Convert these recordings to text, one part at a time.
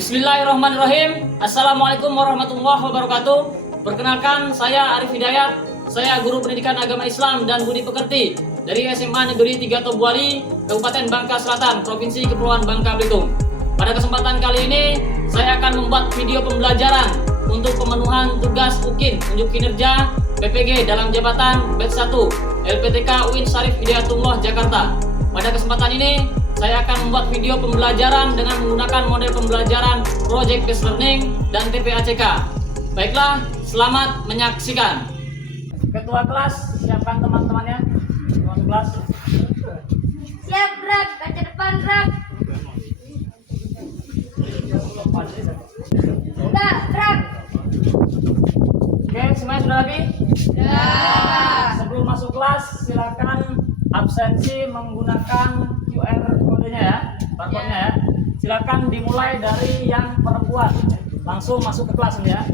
Bismillahirrahmanirrahim. Assalamualaikum warahmatullahi wabarakatuh. Perkenalkan, saya Arif Hidayat. Saya guru pendidikan agama Islam dan budi pekerti dari SMA Negeri 3 Tobuali, Kabupaten Bangka Selatan, Provinsi Kepulauan Bangka Belitung. Pada kesempatan kali ini, saya akan membuat video pembelajaran untuk pemenuhan tugas UKIN unjuk kinerja PPG dalam jabatan Batch 1 LPTK UIN Syarif Hidayatullah Jakarta. Pada kesempatan ini, saya akan membuat video pembelajaran dengan menggunakan model pembelajaran Project Based Learning dan TPACK. Baiklah, selamat menyaksikan. Ketua kelas, siapkan teman-temannya. Ketua kelas. Siap, Brak. Kaca depan, Brak. Enggak, Brak. Oke, semuanya sudah rapi? Ya. Sebelum masuk kelas, silakan absensi menggunakan QR kodenya ya, barcode-nya ya. Silakan dimulai dari yang perempuan. Langsung masuk ke kelas ini ya.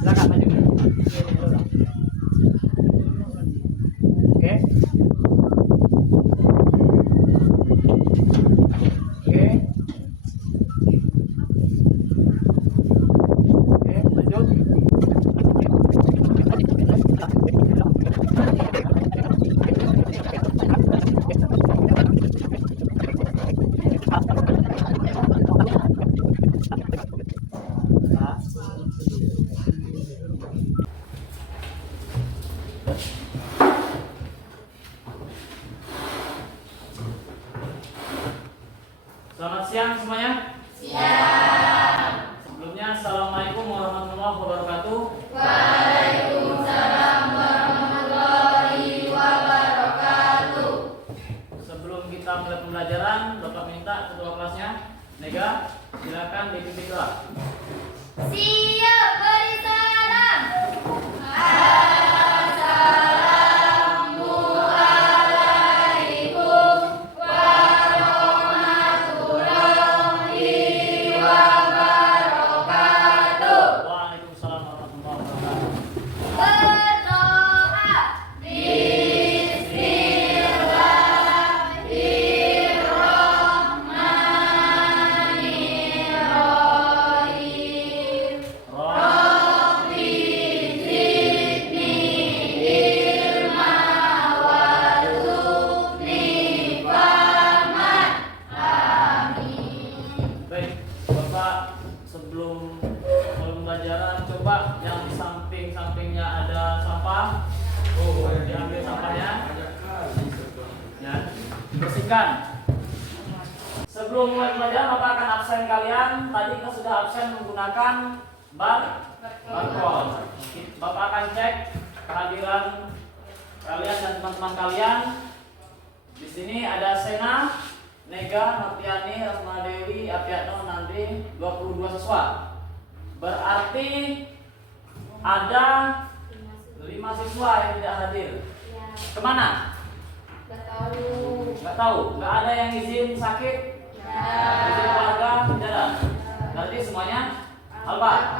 Silakan maju. Oke. Oke. Oke, lanjut. Selamat siang semuanya. Siap. Sebelumnya, Assalamualaikum warahmatullahi wabarakatuh. Waalaikumsalam warahmatullahi wabarakatuh. Sebelum kita mulai pembelajaran, Bapak minta ketua kelasnya, Nega, silakan dipimpin doa. Siap, beri salam. Assalamualaikum warahmatullahi wabarakatuh. Waalaikumsalam warahmatullahi wabarakatuh. Berdoa. Bismillahirrahmanirrahim. Rabbi zidni ilma warzuqni fahman. Amin. Baik, Bapak, sebelum pembelajaran, coba yang di samping-sampingnya ada sampah. Diambil sampahnya. Ya, dibersihkan. Sebelum mulai pembelajaran, Bapak akan absen kalian. Tadi kita sudah absen menggunakan barcode. Bapak akan cek kehadiran kalian dan teman-teman kalian. Di sini ada Sena, Nega, Notiani, Rasmadewi, Apiatno, Nandri, 22 siswa. Berarti ada 5 siswa yang tidak hadir. Kemana? Nggak tahu. Nggak ada yang izin sakit, izin keluarga, tidak. Berarti semuanya apa?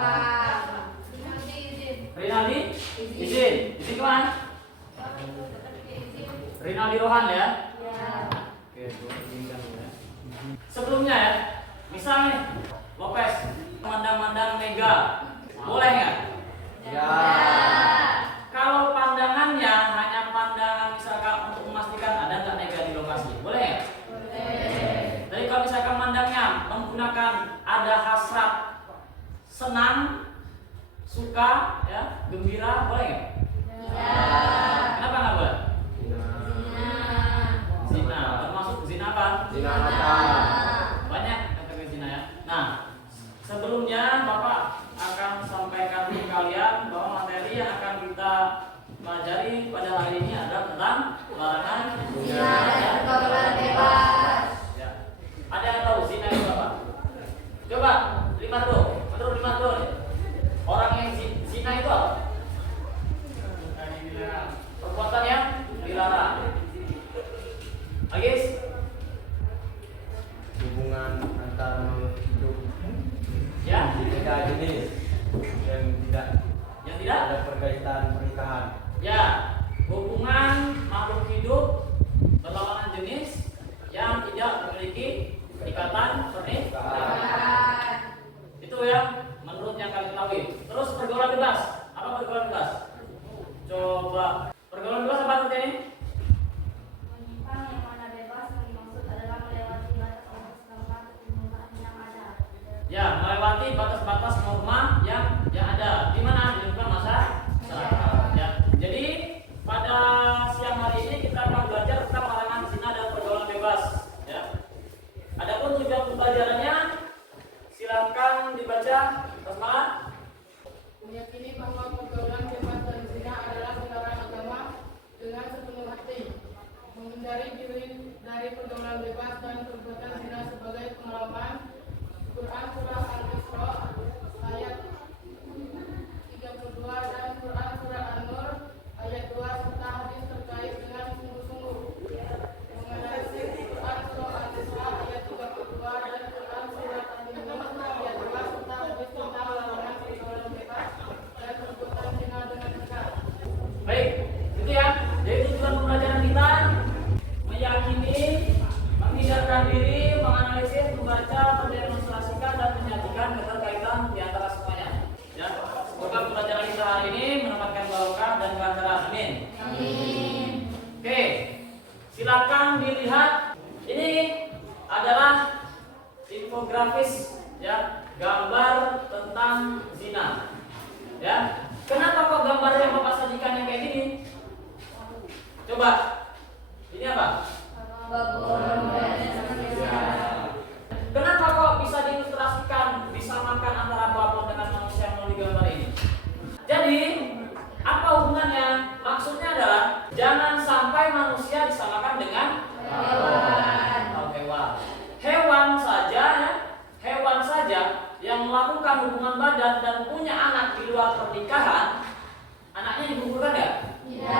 Rinaldi izin. Izin kemana? Rinaldi Rohan ya. Oke, izinkan ya. Sebelumnya ya, misal nih, Lopez mandang-mandang Mega, boleh nggak? Ya. Kalau pandangannya hanya pandangan misalkan untuk memastikan ada nggak Mega di lokasi, boleh nggak? Jadi kalau misalkan mandangnya menggunakan ada hasrat senang, suka, ya, gembira, boleh nggak? Kenapa nggak boleh? Zina, termasuk zina apa? Zina mata. Banyak kata zina ya. Nah, sebelumnya Bapak akan sampaikan ke kalian bahwa materi yang akan kita pelajari pada hari ini adalah tentang larangan zina dan pergaulan bebas. Ya. Ada yang tahu zina itu apa? Coba Rimardo, menurut Rimardo nih, orang yang zina itu apa? Perbuatan yang dilarang. Agis? Hubungan antara makhluk hidup Ya? tiga jenis yang tidak ada berkaitan pernikahan. Ya, hubungan makhluk hidup berlawanan jenis yang tidak memiliki ikatan pernikahan. ya melewati batas-batas norma yang ada di mana di lingkungan masyarakat. Ya. Jadi pada siang hari ini kita akan belajar tentang larangan zina dan pergaulan bebas. Ya. Adapun tujuan pembelajarannya silakan dibaca. Semangat. Meyakini bahwa pergaulan bebas dan zina adalah dilarang agama dengan sepenuh hati, menghindari diri dari pergaulan bebas dan perbuatan zina sebagai pengalaman. Quran Surah Al-Isra ayat 32 dan Quran Surah An-Nur ayat 2 serta hadis terkait dengan sungguh-sungguh. Mengenai Quran Surah Al-Isra ayat 32 dan Quran Surah An-Nur ayat 2 serta hadis tentang larangan pergaulan bebas dan perbuatan zina dengan nikah. Baik, itu ya. Jadi tujuan pembelajaran kita meyakini, menghindarkan diri, menganalisis, membaca, mendemonstrasikan dan menyajikan keterkaitan di antara semuanya. Ya, semoga pembelajaran kita hari ini mendapatkan barokah dan kelancaran. Amin. Amin. Oke, silakan dilihat. Ini adalah infografis, ya, gambar tentang zina. Ya, kenapa kok gambar yang Bapak sajikan yang kayak gini? Coba, ini apa? Kenapa kok bisa diilustrasikan, disamakan antara babon dengan manusia melalui gambar ini? Jadi, apa hubungannya? Maksudnya adalah jangan sampai manusia disamakan dengan hewan. Atau hewan. Hewan saja, ya, hewan saja yang melakukan hubungan badan dan punya anak di luar pernikahan, anaknya digugurkan nggak? Ya.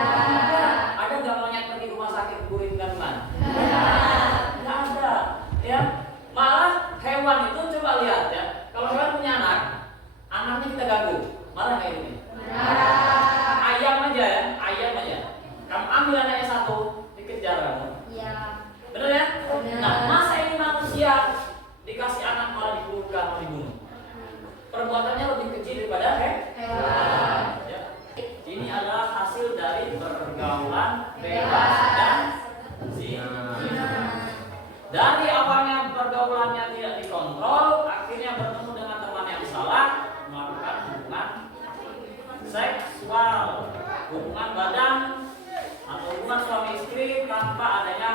Ada nggak monyet pergi rumah sakit gugurin kandungan? Nggak ada, ya. Malah hewan itu coba lihat ya. Kalau hewan punya anak, anaknya kita ganggu, marah nggak ini? Ayam aja ya, ayam aja. Kamu ambil anaknya satu, dikejar kamu. Ya. Benar ya? Benar. Nah, masa ini manusia dikasih anak malah digugurkan, malah dibunuh. Perbuatannya lebih kecil daripada Hewan. ya. Ini adalah hasil dari pergaulan bebas dan zina. Dari awalnya pergaulannya tidak dikontrol, akhirnya bertemu dengan teman yang salah, melakukan hubungan seksual, hubungan badan atau hubungan suami istri tanpa adanya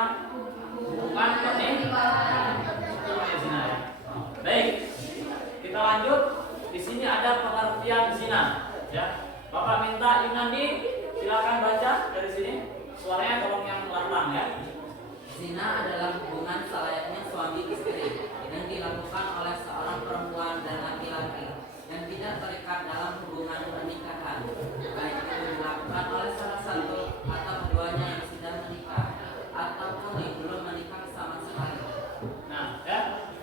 hubungan pernikahan. Itu namanya zina ya. Baik, kita lanjut. Di sini ada pengertian zina. Ya, Bapak minta Yunandi, silakan baca dari sini. Suaranya tolong yang lantang ya. Zina adalah hubungan selayaknya suami istri yang dilakukan oleh seorang perempuan dan laki-laki yang tidak terikat dalam hubungan pernikahan, baik itu dilakukan oleh salah satu atau keduanya yang sudah menikah ataupun yang belum menikah sama sekali. Nah, ya,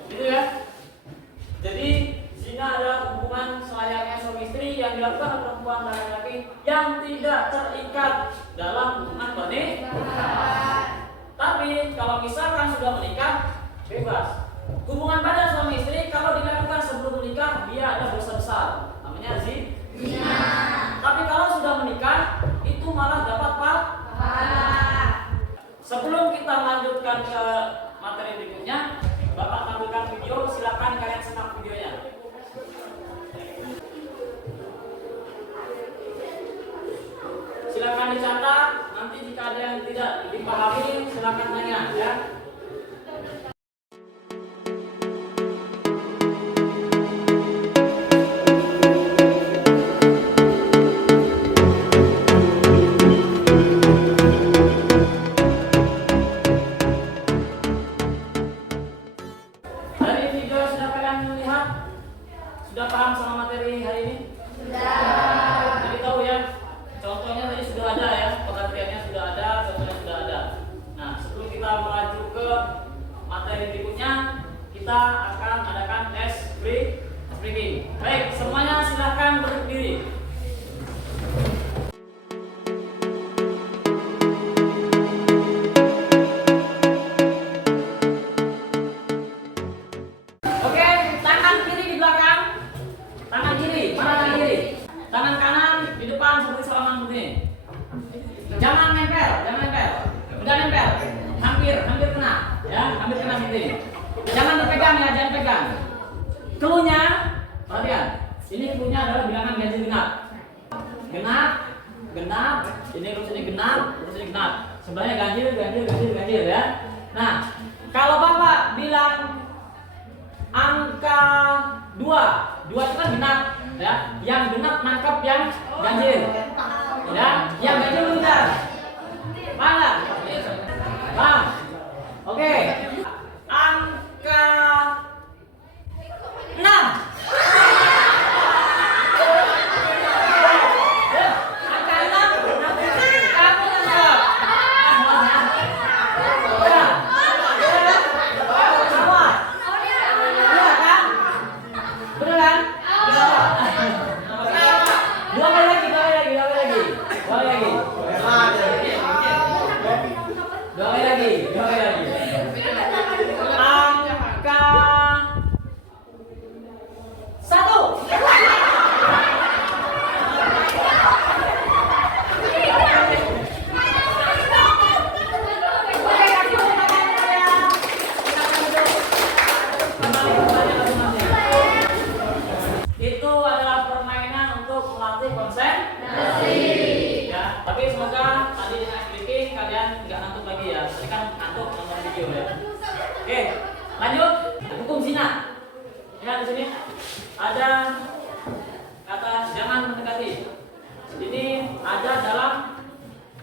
gitu ya. Jadi zina adalah hubungan selayaknya suami istri yang dilakukan oleh perempuan dan laki-laki yang tidak terikat dalam hubungan pernikahan. Tapi kalau misalkan sudah menikah, bebas. Hubungan badan suami istri kalau dilakukan sebelum menikah, dia ada dosa besar. Namanya zina. Tapi kalau sudah menikah, itu malah dapat pahala. Sebelum kita lanjutkan ke materi berikutnya, Bapak tampilkan video. Silakan kalian simak videonya. Silakan dicatat. Nanti jika ada yang tidak dipahami, silakan tanya ya. Dari video sudah kalian lihat? Sudah paham sama materi hari ini? Sudah. Jadi tahu ya. Contohnya tadi sudah ada ya, pengertiannya sudah ada, contohnya sudah ada. Nah, sebelum kita melaju ke materi berikutnya, kita akan adakan tes breaking. Baik, semuanya silahkan berdiri. Oke, tangan kiri di belakang. Tangan kiri, mana tangan kiri? Tangan kanan di depan seperti salaman begini. Jangan nempel. Udah nempel. Hampir kena, ya, hampir kena sini. Jangan terpegang ya, jangan pegang. Cluenya, perhatian. Ini cluenya adalah bilangan ganjil genap. Genap, genap. Ini rumus ini genap, rumus ini genap. Sebelahnya ganjil, ganjil, ganjil, ganjil ya. Nah, kalau Bapak bilang angka 2 itu kan genap ya. Yang genap nangkap yang ganjil. Ya, yang ganjil bentar. Mana? Bang. Oke. Angka 6. Angka 6 kamu nangkap. Sama. Iya kan? Bener kan? Dua kali lagi. Angka 1. Itu adalah permainan untuk melatih konsentrasi. Ya, tapi semoga tadi dengan speaking kalian nggak ngantuk lagi ya. Tadi kan ngantuk nonton video ya. Oke, lanjut. Hukum zina. Ya, di sini ada kata jangan mendekati. Ini ada dalam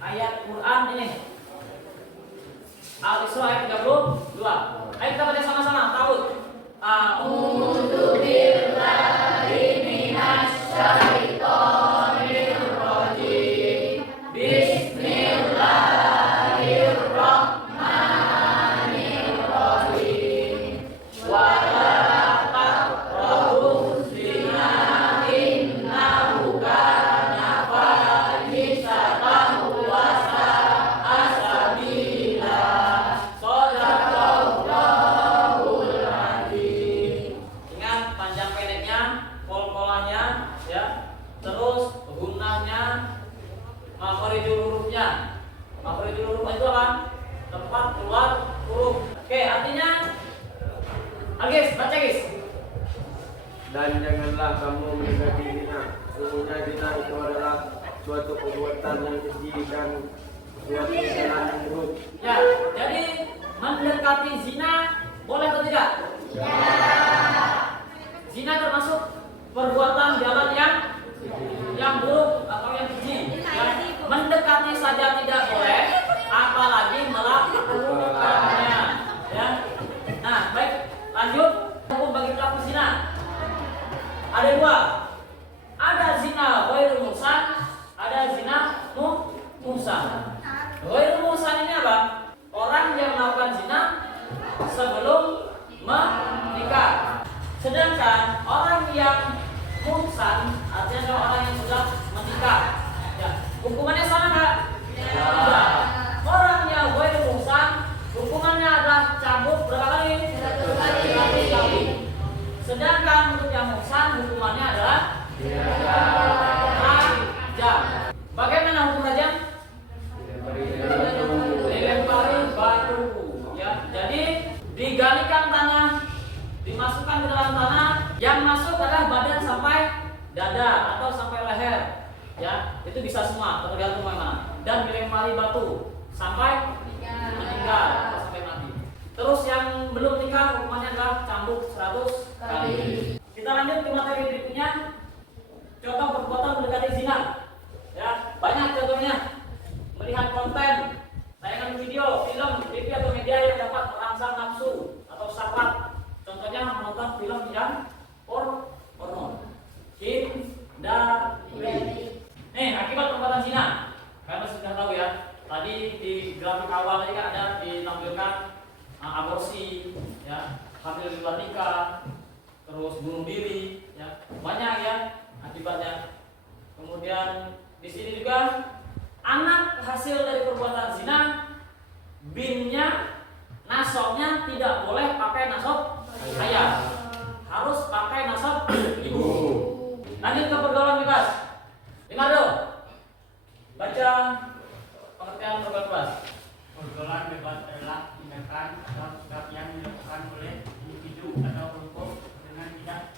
ayat Quran ini. Al-Isra ayat 32. Ayo kita baca sama-sama. Ta'awudz. A'udzu billahi minasy syaithanir rajim. Bismillahirrahmanirrahim. Wa la taqrabuz zina innahu kana fahishatan wa sa'a sabila. Shadaqallahul adzim. Ingat panjang pendeknya, kol-kolannya ya. Terus gunanya, makhorijul hurufnya. Makhorijul huruf itu apa? Tempat keluar huruf. Oke, artinya Agis, baca Gis. Dan janganlah kamu mendekati zina. Sesungguhnya zina itu adalah suatu perbuatan yang keji dan suatu kesalahan yang buruk. Ya, jadi mendekati zina boleh atau tidak? Ya. Zina termasuk perbuatan jalan yang buruk atau yang keji. Ya, mendekati saja tidak boleh, apalagi melakukannya. Ya. Nah, baik, lanjut. Hukum bagi pelaku zina ada 2. Ada zina ghairul muhsan, ada zina muhsan. Ghairul muhsan ini apa? Orang yang melakukan zina sebelum menikah. Sedangkan orang yang muhsan artinya orang yang sudah menikah. Ya, hukumannya sama nggak? Tidak. Orang yang ghairul muhsan hukumannya adalah cambuk berapa kali? 100 kali. Sedangkan untuk yang muhsan hukumannya adalah rajam. Bagaimana hukum rajam? Dilempari batu. Ya, jadi digalikan tanah, dimasukkan ke dalam tanah, yang masuk adalah badan sampai dada atau sampai leher. Ya, itu bisa semua, tergantung mana. Dan dilempari batu sampai meninggal atau sampai mati. Terus yang belum nikah hukumannya adalah cambuk 100 kali. Kita lanjut ke materi berikutnya. Contoh perbuatan mendekati zina. Ya, banyak contohnya. Melihat konten, tayangan video, film, TV atau media yang dapat merangsang nafsu atau syahwat. Contohnya menonton film yang porno. Nih, akibat perbuatan zina. Kalian sudah tahu ya. Tadi di grafik awal tadi kan ada ditampilkan aborsi, ya, hamil di luar nikah, terus bunuh diri, ya, banyak ya akibatnya. Kemudian di sini juga anak hasil dari perbuatan zina, binnya, nasabnya tidak boleh pakai nasab ayah, harus pakai nasab ibu. Lanjut ke pergaulan bebas. Leonardo, baca pengertian pergaulan bebas. Pergaulan bebas adalah tindakan atau sikap yang dilakukan oleh individu atau kelompok dengan tidak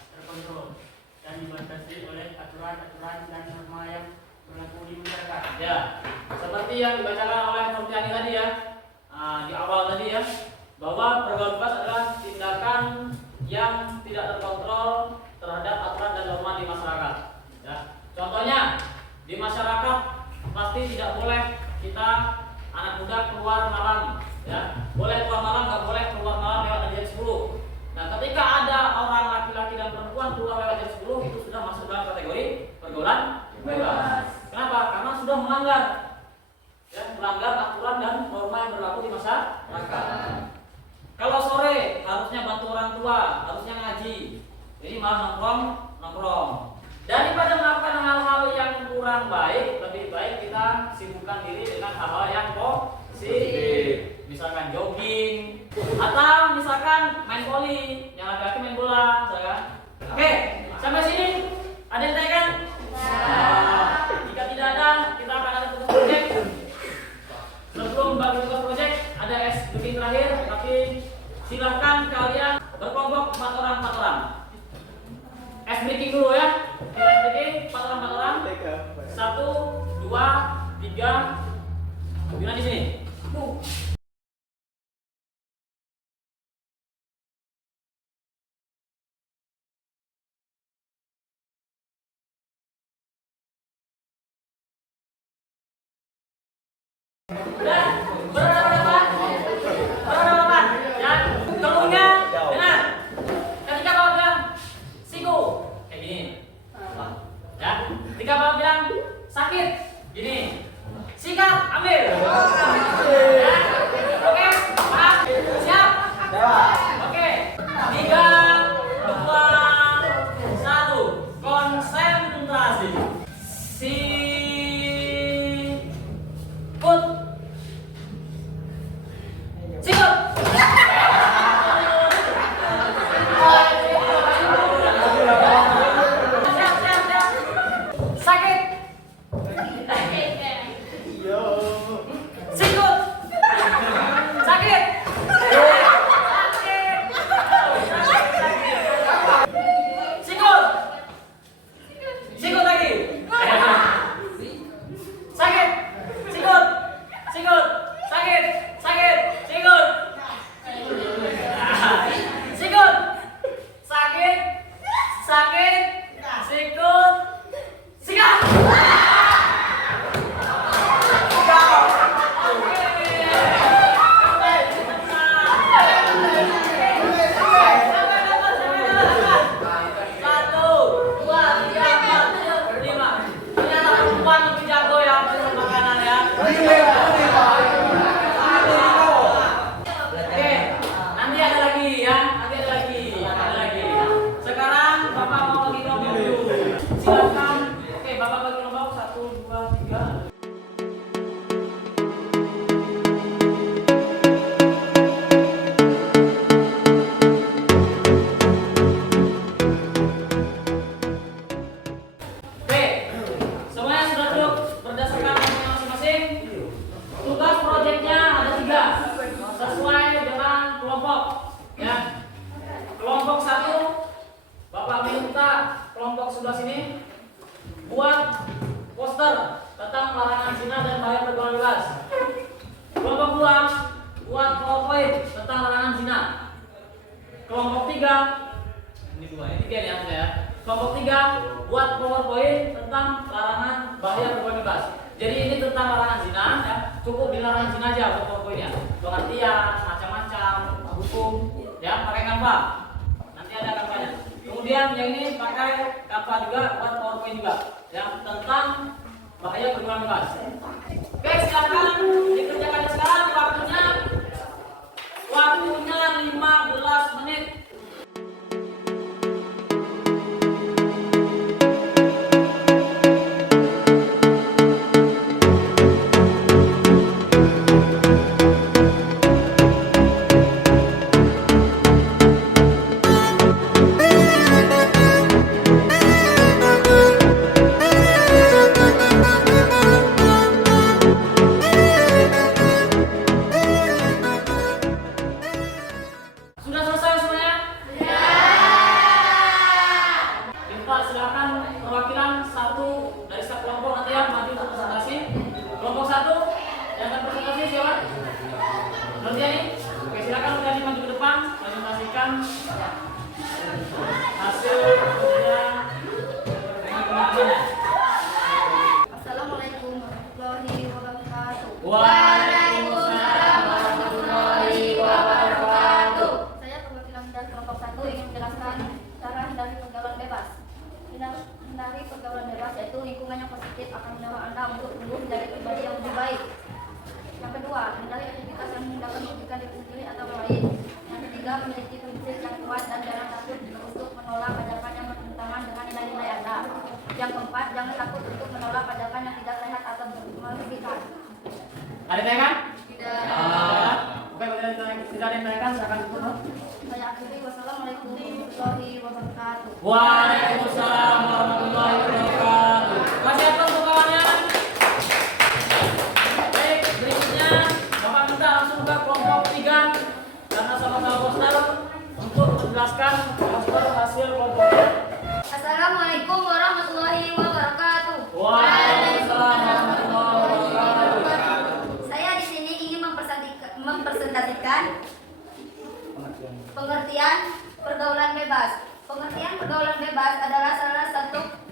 dibatasi oleh aturan-aturan dan norma yang berlaku di masyarakat. Ya, seperti yang dibacakan oleh Nurtiani tadi ya, di awal tadi ya, bahwa pergaulan bebas adalah tindakan yang tidak terkontrol terhadap aturan dan norma di masyarakat. Ya, contohnya di masyarakat pasti tidak boleh kita anak muda keluar malam, ya, boleh keluar malam, nggak boleh keluar malam lewat jam 10. Nah, ketika ada orang laki-laki dan perempuan keluar lewat jam 10 itu sudah masuk dalam kategori pergaulan bebas. Kenapa? Karena sudah melanggar, ya, melanggar aturan dan norma yang berlaku di masyarakat. Kalau sore harusnya bantu orang tua, harusnya ngaji. Ini malah nongkrong. Daripada melakukan hal-hal yang kurang baik, lebih baik kita sibukkan diri dengan hal-hal yang positif. Misalkan jogging, atau misalkan main voli, yang laki-laki main bola, misalkan. Oke, sampai sini ada yang tanya kan? Nah, jika tidak ada, kita akan ada tugas project. Sebelum bagi tugas project, ada briefing terakhir, tapi silahkan kalian berkelompok 4 orang. Briefing dulu ya. Kita briefing 4 orang. 1, 2, 3. Gimana di sini? Udah, berapa? Ya, keluarnya dengar. Ketika bapak bilang siku, kayak gini. Ya, ketika bapak bilang sakit, gini. Sikat, ambil. Ya, oke, paham? Siap? Oke, 3, 2, 1, konsentrasi. Sikut. Sikut. Siap. Sakit. Sikut. Sakit. Sikut. Sikut lagi. Sakit. Sikut. Sakit. Sikut. Sikut. Sakit. Sikut. Sikat. Satu, dua, tiga, empat, lima. Ternyata perempuan lebih jago ya untuk makanan ya. Oke, nanti ada lagi ya. Ada lagi. Sekarang Bapak mau bagi kelompok dulu. Silakan. Oke, Bapak bagi kelompok 1, 2, 3. Oke, semuanya sudah duduk berdasarkan namanya masing-masing. Tugas proyeknya ada 3 sesuai dengan kelompok. Ya, kelompok 1, Bapak minta kelompok sebelah sini buat poster tentang larangan zina dan bahaya pergaulan bebas. Kelompok 2 buat PowerPoint tentang larangan zina. Kelompok 3, ini 2, ini 3 nih ya. Kelompok 3 buat PowerPoint tentang larangan bahaya pergaulan bebas. Jadi ini tentang larangan zina ya. Cukup di larangan zina aja buat PowerPointnya. Pengertian, macam-macam, hukum ya, pakai Canva. Nanti ada Canvanya. Kemudian yang ini pakai Canva juga buat PowerPoint juga ya, tentang bahaya pergaulan bebas. Oke, silakan dikerjakan sekarang. Waktunya 15 menit. perkenalkan hasil kerja dengan pengajian. Assalamualaikum warahmatullahi wabarakatuh. Waalaikumsalam warahmatullahi wabarakatuh. Saya perwakilan dari kelompok 1 ingin menjelaskan cara hindari pergaulan bebas. Hindari pergaulan bebas yaitu lingkungan yang positif akan mendorong Anda untuk tumbuh menjadi pribadi yang lebih baik. Yang kedua, hindari aktivitas yang mengundang merugikan diri sendiri atau orang lain. Yang ketiga, memiliki prinsip yang kuat dan jangan takut untuk menolak ajakan yang bertentangan dengan nilai-nilai Anda. Yang keempat, jangan takut untuk menolak ajakan yang tidak sehat atau merugikan. Ada tanyakan? Tidak. Oke, kalau tidak ada yang tanyakan, silakan tutup. Saya akhiri, wassalamualaikum warahmatullahi wabarakatuh. Waalaikumsalam warahmatullahi wabarakatuh. Masih apa untuk kawannya? Baik, berikutnya Bapak minta langsung ke kelompok 3 karena sama-sama poster untuk menjelaskan poster hasil kelompoknya. Assalamualaikum warahmatullahi wabarakatuh. Waalaikumsalam warahmatullahi wabarakatuh. Saya di sini ingin mempresentasikan pengertian pergaulan bebas. Pengertian pergaulan bebas adalah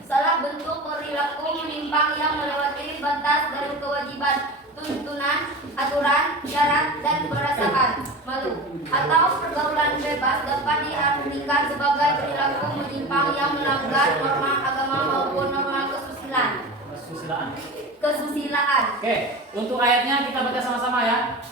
salah bentuk perilaku menyimpang yang melewati batas dari kewajiban, tuntunan, aturan, syarat, dan perasaan malu. Atau pergaulan bebas dapat diartikan sebagai perilaku menyimpang yang melanggar norma agama maupun norma kesusilaan. Oke, untuk ayatnya kita baca sama-sama ya.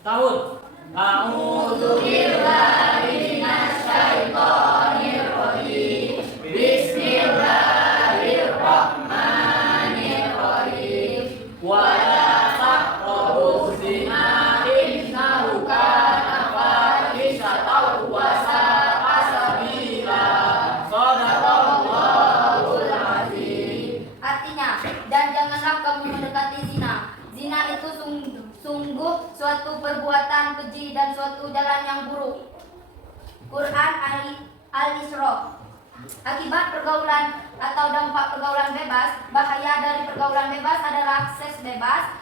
Tahun. A'udzu billahi minasyaitonir rajim. Bismillahirrahmanirrahim. Wa la taqrabuz zina innahu kana fahishatan wa sa'a sabila. Shadaqallahul azim. Artinya, dan janganlah kamu mendekati zina. Zina itu sungguh suatu perbuatan keji dan suatu jalan yang buruk. Quran Al-Isra. Akibat pergaulan atau dampak pergaulan bebas, bahaya dari pergaulan bebas adalah seks bebas,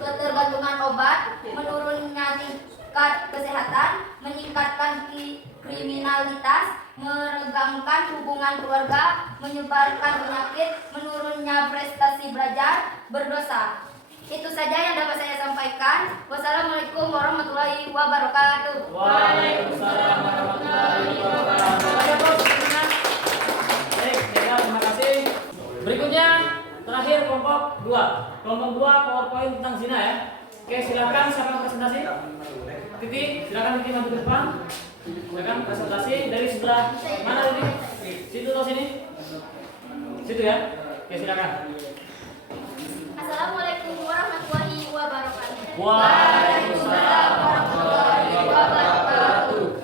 ketergantungan obat, menurunnya tingkat kesehatan, meningkatkan kriminalitas, meregangkan hubungan keluarga, menyebarkan penyakit, menurunnya prestasi belajar, berdosa. Itu saja yang dapat saya sampaikan. Wassalamualaikum warahmatullahi wabarakatuh. Waalaikumsalam warahmatullahi wabarakatuh. Baik, terima kasih. Berikutnya terakhir kelompok 2. Kelompok 2 PowerPoint tentang zina ya. Oke, silakan siapa yang presentasi? Titi, silakan Titi maju ke depan. Silakan presentasi dari sebelah mana ini? Situ atau sini? Situ ya. Oke, silakan. Assalamualaikum warahmatullahi wabarakatuh. Waalaikumsalam warahmatullahi wabarakatuh.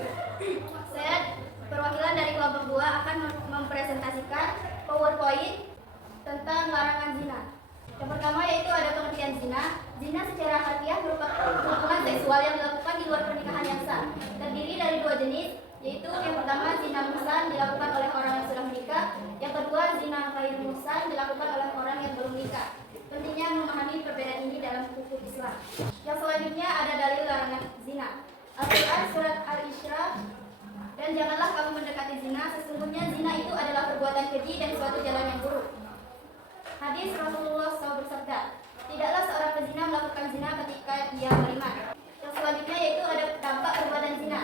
Saya perwakilan dari kelompok 2 akan mempresentasikan PowerPoint tentang larangan zina. Yang pertama yaitu ada pengertian zina. Zina secara harfiah merupakan hubungan seksual yang dilakukan di luar pernikahan yang sah. Terdiri dari 2 jenis, yaitu yang pertama zina muhsan dilakukan oleh orang yang sudah menikah. Yang kedua zina ghair muhsan dilakukan oleh orang yang belum menikah. Pentingnya memahami perbedaan ini dalam hukum Islam. Yang selanjutnya ada dalil larangan zina. Al-Quran surat Al-Isra. Dan janganlah kamu mendekati zina, sesungguhnya zina itu adalah perbuatan keji dan suatu jalan yang buruk. Hadis Rasulullah SAW bersabda, tidaklah seorang pezina melakukan zina ketika ia beriman. Yang selanjutnya yaitu ada dampak perbuatan zina.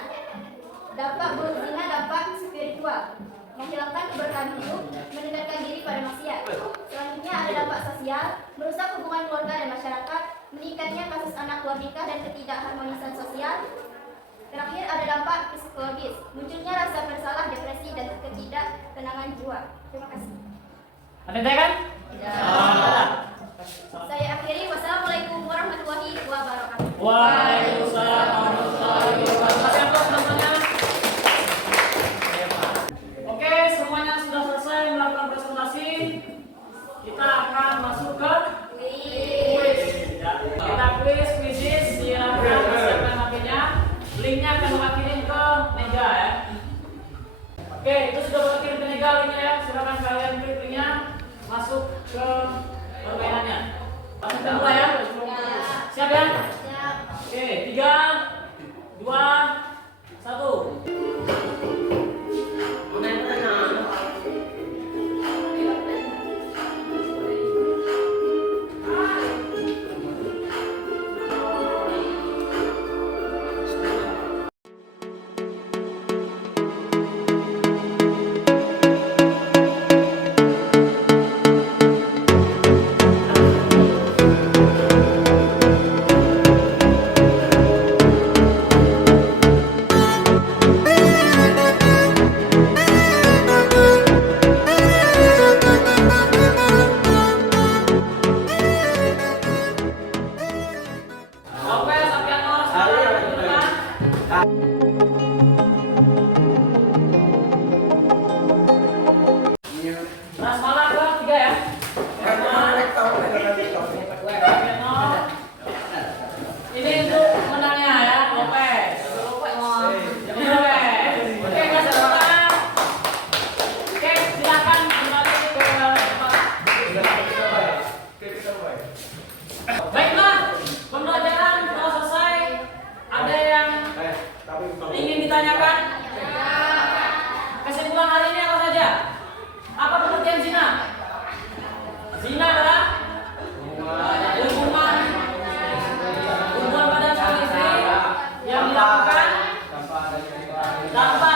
Dampak buruk zina, dampak spiritual, menghilangkan keberkahan hidup, mendekatkan diri pada maksiat. Selanjutnya ada dampak sosial, merusak hubungan keluarga dan masyarakat, meningkatnya kasus anak luar nikah dan ketidakharmonisan sosial. Terakhir ada dampak psikologis, munculnya rasa bersalah, depresi, dan ketidaktenangan jiwa. Terima kasih. Ada yang kan? Saya akhiri, wassalamualaikum warahmatullahi wabarakatuh. Waalaikumsalam warahmatullahi wabarakatuh. Oke, semuanya sudah selesai melakukan presentasi. Kita akan masuk ke quiz. Ya, kita quiz silakan siapkan HP-nya. Linknya akan dikirim ke meja ya. Oke, itu sudah berkirim ke meja linknya ya. Silakan kalian klik linknya, masuk ke permainannya. Masukkan mulai ya. Siap ya? Siap. Oke, 3, 2, 1. Rasmala kelas 3 ya. Ini untuk menangnya ya, Lopez. Oke, nggak salah. Oke, silakan kembali ke tempat. Baiklah, pembelajaran telah selesai. Ada yang ingin ditanyakan? Kesimpulan hari ini apa saja? Apa pengertian zina? Zina adalah hubungan badan suami istri yang dilakukan tanpa